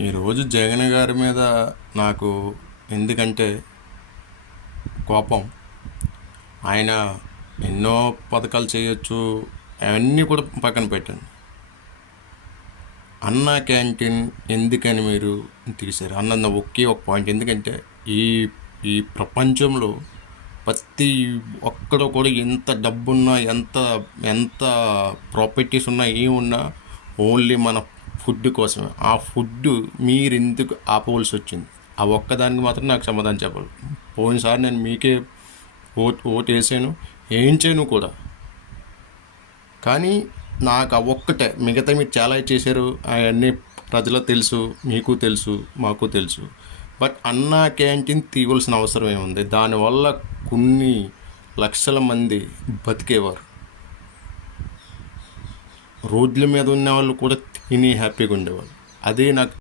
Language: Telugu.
ఈరోజు జగన్ గారి మీద నాకు ఎందుకంటే కోపం. ఆయన ఎన్నో పథకాలు చేయొచ్చు, అవన్నీ కూడా పక్కన పెట్టండి. అన్నా క్యాంటీన్ ఎందుకని మీరు తీశారు అన్న ఒకే ఒక పాయింట్. ఎందుకంటే ఈ ఈ ప్రపంచంలో ప్రతి ఒక్కడో కూడా ఎంత డబ్బున్నా, ఎంత ఎంత ప్రాపర్టీస్ ఉన్నా, ఏమున్నా ఓన్లీ మన ఫుడ్ కోసమే. ఆ ఫుడ్ మీరు ఎందుకు ఆపవలసి వచ్చింది? ఆ ఒక్కదానికి మాత్రం నాకు సమాధానం చెప్పాలి. పోయినసారి నేను మీకే ఓటు వేసాను, వేయించాను కూడా. కానీ నాకు ఆ ఒక్కటే, మిగతా మీరు చాలా చేశారు, అవన్నీ ప్రజలకు తెలుసు, మీకు తెలుసు, మాకు తెలుసు. బట్ అన్నా క్యాంటీన్ తీయవలసిన అవసరం ఏముంది? దానివల్ల కొన్ని లక్షల మంది బతికేవారు. రోడ్ల మీద ఉన్న వాళ్ళు కూడా తిని హ్యాపీగా ఉండేవాళ్ళు. అదే నాకు